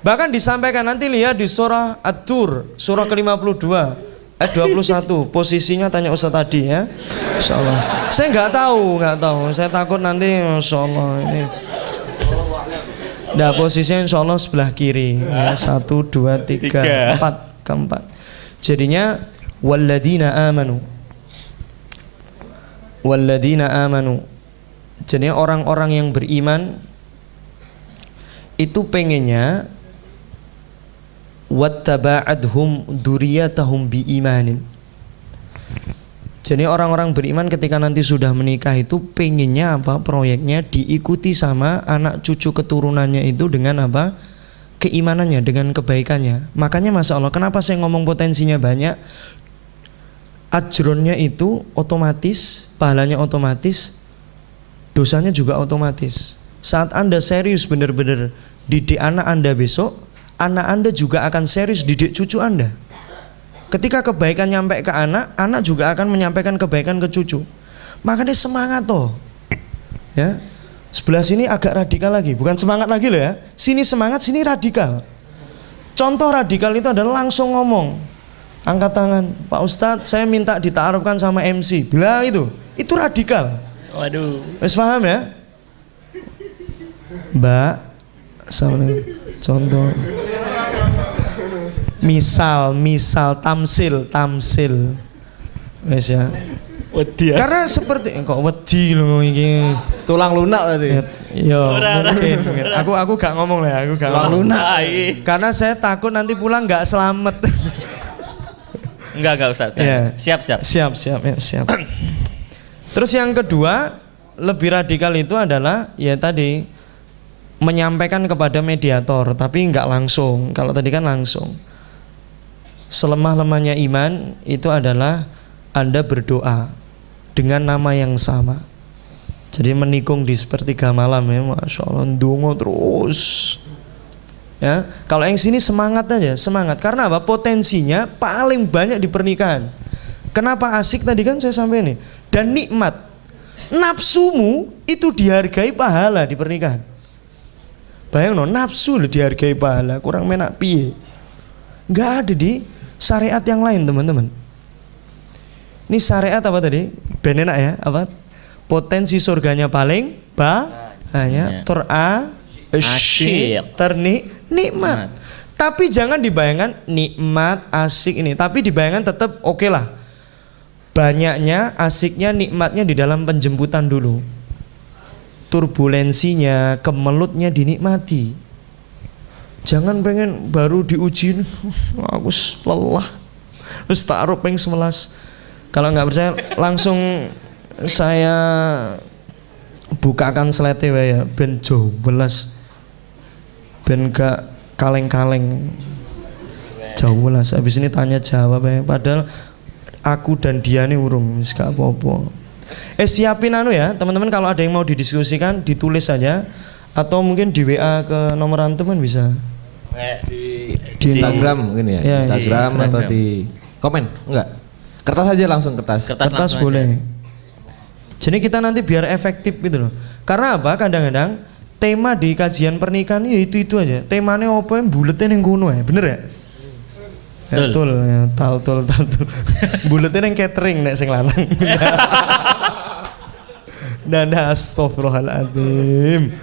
Bahkan disampaikan nanti lihat di surah At-Tur, surah ke-52 ayat 21. Posisinya tanya Ustaz tadi ya. Insyaallah. Saya nggak tahu. Saya takut nanti insyaallah ini. Nah posisinya insya Allah sebelah kiri ya, 1, 2, 3, 4 keempat. Jadinya Walladina amanu. Jadinya orang-orang yang beriman itu pengennya wattaba'adhum dzurriyyatahum biimanin. Jadi orang-orang beriman ketika nanti sudah menikah itu pengennya apa? Proyeknya diikuti sama anak cucu keturunannya itu dengan apa? Keimanannya, dengan kebaikannya. Makanya Masya Allah, kenapa saya ngomong potensinya banyak? Ajronnya itu otomatis, pahalanya otomatis, dosanya juga otomatis. Saat Anda serius benar-benar didik anak Anda besok, anak Anda juga akan serius didik cucu Anda. Ketika kebaikan nyampe ke anak, anak juga akan menyampaikan kebaikan ke cucu. Makanya semangat toh. Ya. Sebelah sini agak radikal lagi, bukan semangat lagi loh ya. Sini semangat, sini radikal. Contoh radikal itu adalah langsung ngomong. Angkat tangan, Pak Ustadz, saya minta ditaarufkan sama MC. Bilang itu radikal. Waduh. Wes paham ya? Mbak, assalamualaikum. Contoh. Misal tamsil. Wes ya. Wedi ya. Karena seperti kok wedi lho iki. Tulang lunak berarti. Yo, mungkin. Aku gak ngomong lah, aku gak Tulang ngomong. lunak. Karena saya takut nanti pulang gak selamat. Enggak Ustaz. Ya. Siap. Terus yang kedua, lebih radikal itu adalah ya tadi menyampaikan kepada mediator, tapi nggak langsung. Kalau tadi kan langsung. Selemah-lemahnya iman itu adalah Anda berdoa dengan nama yang sama. Jadi menikung di sepertiga malam ya, Masya Allah, ndonga terus. Ya, kalau yang sini semangat aja, semangat. Karena apa? Potensinya paling banyak di pernikahan. Kenapa asik tadi kan saya sampai nih. Dan nikmat. Nafsumu itu dihargai pahala di pernikahan. Bayang no, nafsu loh dihargai pahala, kurang menak piye. Nggak ada di syariat yang lain teman-teman. Ini syariat apa tadi? Ben enak ya, apa? Potensi surganya paling hanya nikmat. Tapi jangan dibayangkan nikmat asik ini, tapi dibayangkan tetap oke lah. Banyaknya asiknya nikmatnya di dalam penjemputan dulu. Turbulensinya, kemelutnya dinikmati. Jangan pengen baru diuji, aku lelah. Wis taruh peng 11. Kalau nggak percaya langsung saya bukakan slide ya, ben belas. Ben gak kaleng-kaleng. Jauh belas. Habis ini tanya jawab ya. Padahal aku dan dia nih urung, gak apa-apa. Siapin ya teman-teman, kalau ada yang mau didiskusikan ditulis saja atau mungkin di WA ke nomor antum kan bisa. Di Instagram mungkin ya, Instagram atau di komen enggak? Kertas aja langsung kertas boleh. Jadi kita nanti biar efektif gitu loh. Karena apa? Kadang-kadang tema di kajian pernikahan ya itu aja. Temanya apa yang buletin yang kuno ya, bener ya? Betul ya, tal. Buletin yang catering nek sing lanang. Nanda astagfirullahaladzim.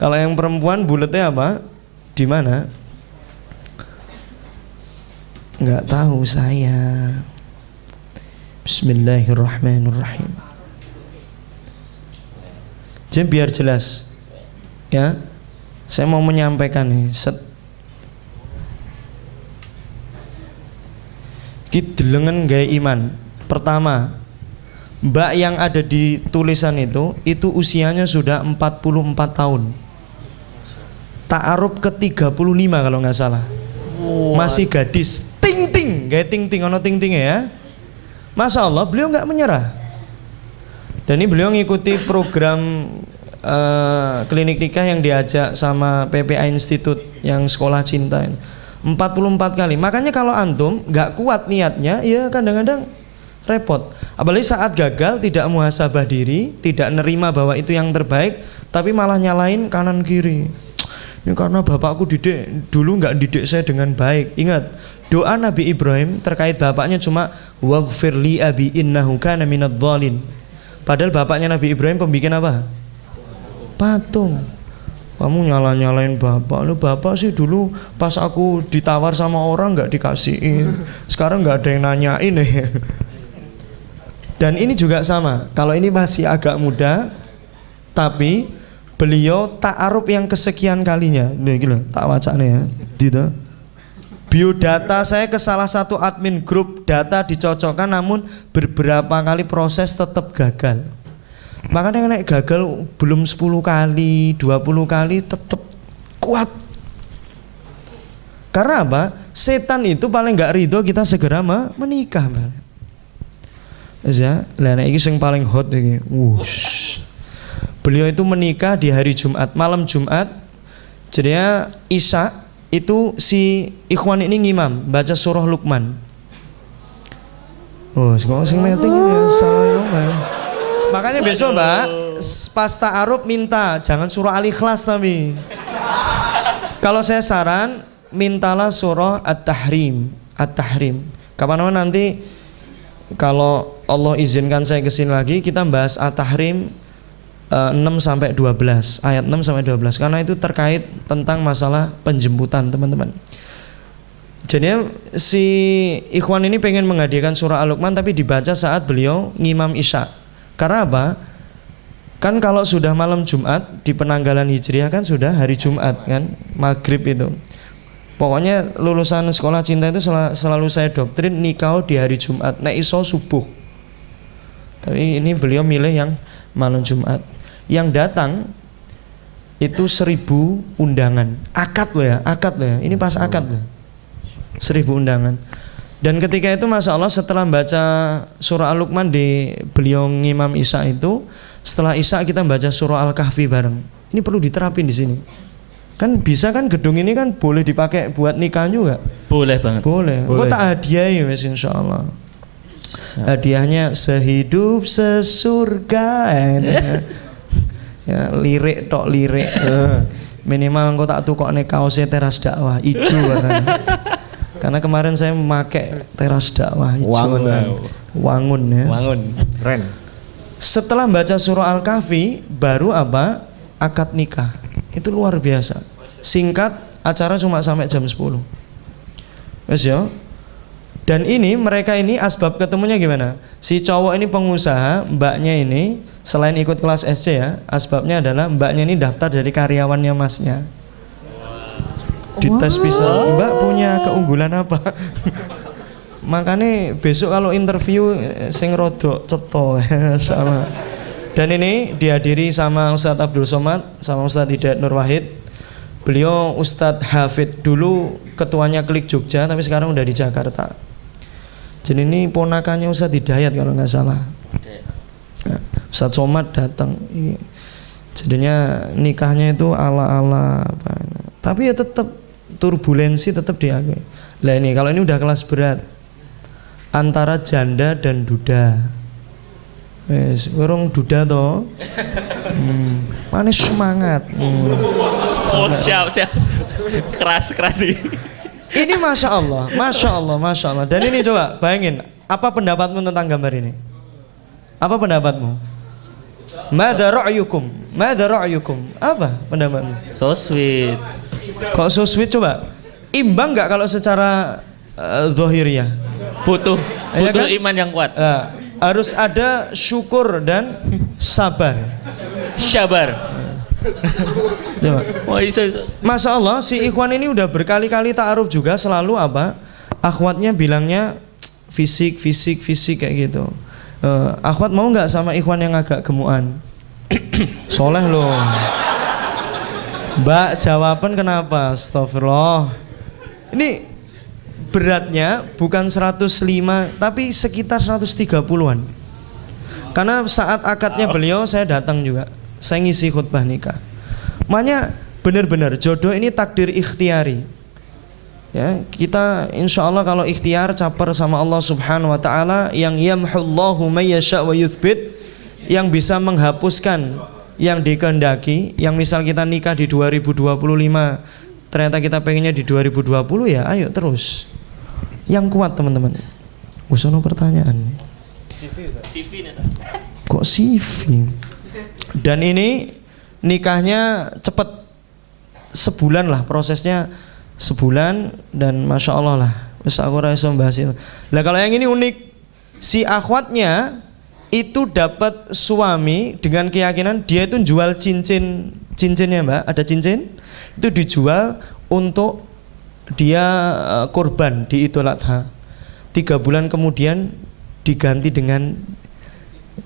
Kalau yang perempuan buletnya apa? Di mana? Enggak tahu saya. Bismillahirrahmanirrahim. Jadi biar jelas ya, saya mau menyampaikan nih kita delengen gaya iman. Pertama, mbak yang ada di tulisan itu usianya sudah 44 tahun. Ta'aruf ke 35 kalau nggak salah. Masih gadis, ting-ting, gaya ting-ting, ono ting-ting ya. Masya Allah, beliau nggak menyerah. Dan ini beliau ngikuti program klinik nikah yang diajak sama PPA Institute yang sekolah cinta 44 kali. Makanya kalau antum nggak kuat niatnya, ya kadang-kadang repot. Apalagi saat gagal tidak muhasabah diri, tidak nerima bahwa itu yang terbaik, tapi malah nyalain kanan kiri. Ini karena bapakku didik dulu nggak didik saya dengan baik. Ingat, doa Nabi Ibrahim terkait bapaknya cuma waghfir li abi innahu kana minadh dhalin. Padahal bapaknya Nabi Ibrahim pembikin apa? Patung. Kamu nyalain bapak. Lu bapak sih dulu pas aku ditawar sama orang nggak dikasihin. Sekarang nggak ada yang nanyain ya. Dan ini juga sama. Kalau ini masih agak muda, tapi beliau ta'aruf yang kesekian kalinya. Nih gila, tak wacane ya. Gitu. Biodata saya ke salah satu admin grup data dicocokkan, namun beberapa kali proses tetap gagal. Makanya naik gagal belum 10 kali, 20 kali tetap kuat. Karena apa? Setan itu paling nggak ridho kita segera menikah. Ya, lah ini yang paling hot ini. Beliau itu menikah di hari Jumat, malam Jumat. Jadinya Isya itu si ikhwan ini ngimam baca surah Luqman. Sekarang sing meeting ini ya, salah. Makanya besok Mbak pas ta'aruf minta jangan surah Al-Ikhlas tapi. Kalau saya saran mintalah surah At-Tahrim. Kapan nanti kalau Allah izinkan saya kesini lagi kita bahas At-Tahrim 6 sampai 12, ayat 6 sampai 12 karena itu terkait tentang masalah penjemputan teman-teman. Jadi si ikhwan ini pengen menghadiahkan surah Al-Luqman tapi dibaca saat beliau ngimam Isya. Karena apa? Kan kalau sudah malam Jumat di penanggalan Hijriah kan sudah hari Jumat kan, maghrib itu. Pokoknya lulusan sekolah cinta itu selalu saya doktrin nikah di hari Jumat, nek iso subuh. Tapi ini beliau milih yang malam Jumat. Yang datang itu 1000 undangan. Akad loh ya. Ini pas akad loh. 1000 undangan. Dan ketika itu Masya Allah setelah baca surah Al-Luqman di beliau ngimam Isya itu, setelah Isya kita baca surah Al-Kahfi bareng. Ini perlu diterapin di sini. Kan bisa kan gedung ini kan boleh dipakai buat nikah juga. Boleh banget. Boleh. Kok tak hadiah ya wes insyaallah. Hadiahnya sehidup sesurga. Ya, lirik tok lirik. Minimal engko tak tukokne kaosnya Teras Dakwah ijo warnanya. Karena kemarin saya memakai Teras Dakwah ijo. Wangun ya. Wangun. Keren. Setelah baca surah Al-Kahfi baru apa? Akad nikah. Itu luar biasa. Singkat, acara cuma sampai jam 10. Wes ya. Dan ini mereka ini asbab ketemunya gimana? Si cowok ini pengusaha, mbaknya ini selain ikut kelas SC ya, asbabnya adalah mbaknya ini daftar dari karyawannya masnya. Dites bisa, mbak punya keunggulan apa? Makanya besok kalau interview sing rodok ceto sama. Dan ini dihadiri sama Ustadz Abdul Somad sama Ustadz Hidayat Nur Wahid. Beliau Ustadz Hafid, dulu ketuanya Klik Jogja tapi sekarang udah di Jakarta. Jadi ini ponakannya Ustadz Hidayat kalau nggak salah. Nah, Ustadz Somad datang. Jadinya nikahnya itu ala-ala apa. Tapi ya tetap turbulensi tetap diakui. Lah ini kalau ini udah kelas berat. Antara janda dan duda. Wes, urung duda toh. Manis semangat. Oh, siap. Keras sih. Ini masya Allah. Dan ini coba bayangin, apa pendapatmu tentang gambar ini? Apa pendapatmu? Madza ra'yukum? Apa pendapatmu? So sweet. Kok so sweet coba? Imbang nggak kalau secara zahiriyah? Butuh Ya kan? iman yang kuat. Harus ada syukur dan sabar. Sabar. Coba. Wah, iso. Masya Allah, si Ikhwan ini udah berkali-kali ta'aruf juga, selalu apa? Akhwatnya bilangnya fisik kayak gitu. Akhwat mau nggak sama Ikhwan yang agak gemukan? Soleh loh. Mbak, jawaban kenapa? Astagfirullah. Ini beratnya bukan 105 tapi sekitar 130-an. Karena saat akadnya beliau saya datang juga. Saya ngisi khutbah nikah. Makanya benar-benar jodoh ini takdir ikhtiari. Ya, kita insya Allah kalau ikhtiar caper sama Allah Subhanahu Wa Taala yang yamhullahu may yasha wa yuthbit, yang bisa menghapuskan yang dikehendaki. Yang misal kita nikah di 2025 ternyata kita pengennya di 2020, ya ayo terus. Yang kuat teman-teman. Usono pertanyaan. Kok CV? Dan ini nikahnya cepat, sebulan lah prosesnya, sebulan, dan masya Allah lah. Wes aku ora iso bahas itu. Lah kalau yang ini unik, si akhwatnya itu dapat suami dengan keyakinan dia itu jual cincinnya mbak, ada cincin itu dijual untuk dia korban di Idul Adha. 3 bulan kemudian diganti dengan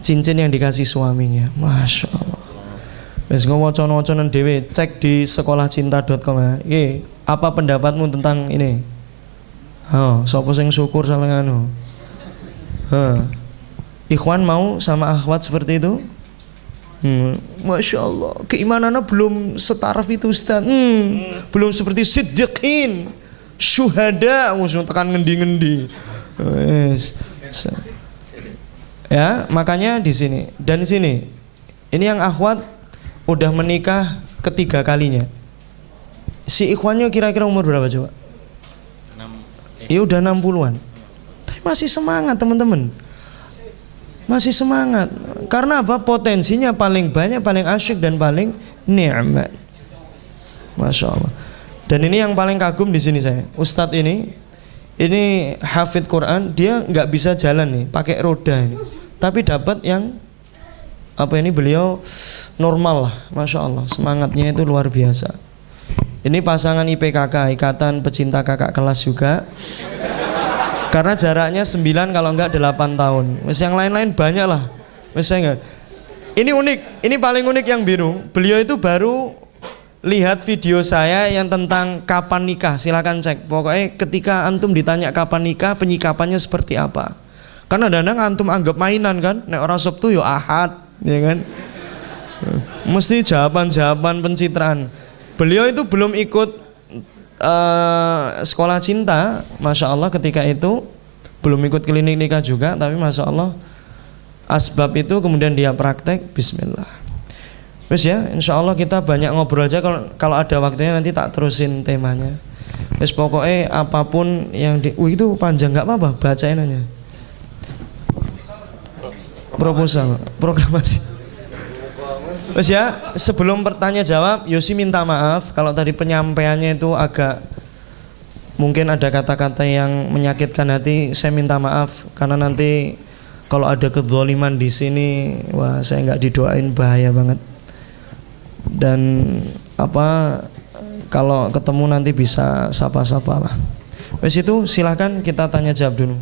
cincin yang dikasih suaminya. Masya Allah. Wes ngowoco-woconan dhewe, cek di sekolahcinta.com ya. Apa pendapatmu tentang ini? Sapa sing syukur sama nganu? Ikhwan mau sama akhwat seperti itu? Masya Allah, keimanannya belum setaraf itu Ustaz. Belum seperti siddiqin, syuhada, musuh tekan ngendi-ngendi. Ya, makanya di sini dan di sini. Ini yang akhwat udah menikah ketiga kalinya. Si ikhwannya kira-kira umur berapa coba? Ya udah 60-an. Tapi masih semangat teman-teman. Masih semangat. Karena apa? Potensinya paling banyak, paling asyik dan paling nikmat. Masya Allah. Dan ini yang paling kagum di sini saya. Ustadz ini hafid Quran, dia nggak bisa jalan nih, pakai roda ini. Tapi dapat yang apa ini, beliau normal lah, masya Allah, semangatnya itu luar biasa. Ini pasangan IPKK, Ikatan Pecinta Kakak Kelas juga. Karena jaraknya 9 kalau enggak 8 tahun. Wes yang lain-lain banyak lah. Wes saya enggak. Ini unik, ini paling unik yang biru. Beliau itu baru lihat video saya yang tentang kapan nikah, silakan cek. Pokoknya ketika antum ditanya kapan nikah, penyikapannya seperti apa. Karena kadang antum anggap mainan kan, nek ora Sabtu yo Ahad, ya kan? Mesti jawaban-jawaban pencitraan. Beliau itu belum ikut sekolah cinta, masya Allah ketika itu. belum ikut klinik nikah juga, tapi masya Allah asbab itu kemudian dia praktek. Bismillah. Terus ya, insya Allah kita banyak ngobrol aja, kalau ada waktunya nanti tak terusin temanya. Terus pokoknya apapun yang itu panjang nggak apa-apa, bacain aja. Proposal, proklamasi. Terus ya, sebelum bertanya jawab, Yosi minta maaf kalau tadi penyampaiannya itu agak mungkin ada kata-kata yang menyakitkan hati. Saya minta maaf karena nanti kalau ada kezaliman di sini, wah saya nggak didoain bahaya banget. Dan kalau ketemu nanti bisa sapa-sapa lah. Wes itu silahkan kita tanya jawab dulu.